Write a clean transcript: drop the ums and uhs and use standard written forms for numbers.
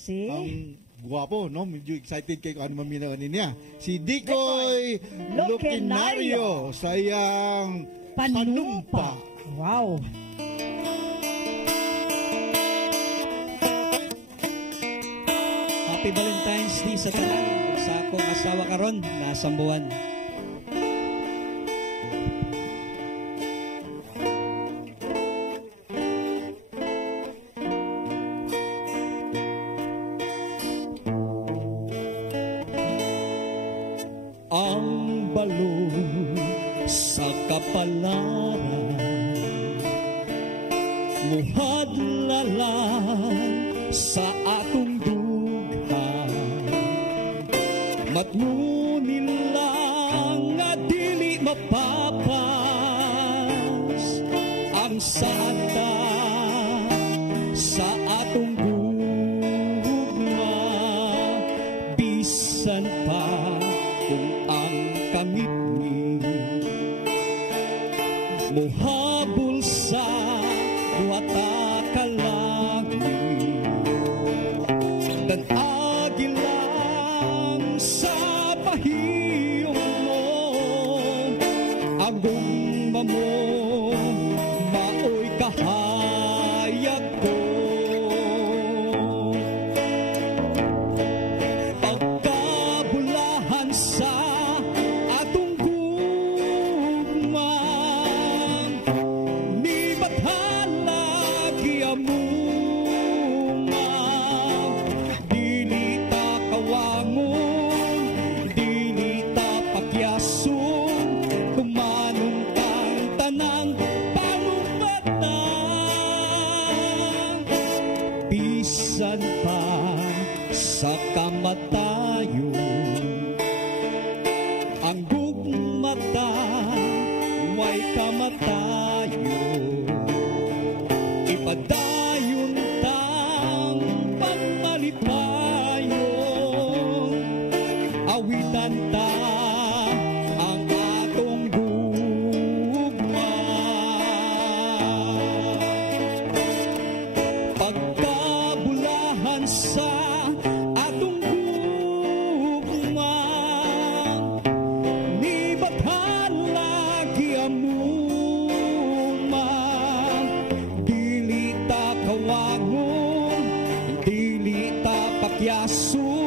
Si? Ang guwapo, no? Medyo excited kayo kung ano maminawan niya. Si Dikoy Luquinario sa iyang Panumpa. Wow. Happy Valentine's Day sa tanan. Sa akong asawa karon na sambuan. Ang balon sa kapalaran muhadlalan sa atong dughan matno nila nga dili mapapas ang santa sa atong gugma bisan pa kung ang kamit muhabol sa wata kalangit nag-agi lang sa pahiyong mo agong mamo maoy kahayag ko pagkabulahan sa atong gugma ni bathala giamunga dili ta kawangon dili ta pakyason kumanong kang tanang panumata bisan pa sa kamatayon ang gugmata way kamatayon ipadayon tang pagmalipayon awitan ta ang atong gugma pagkabulahan sa atong gugma ni bathala giamuma dili ta kawangon dili ta pakyason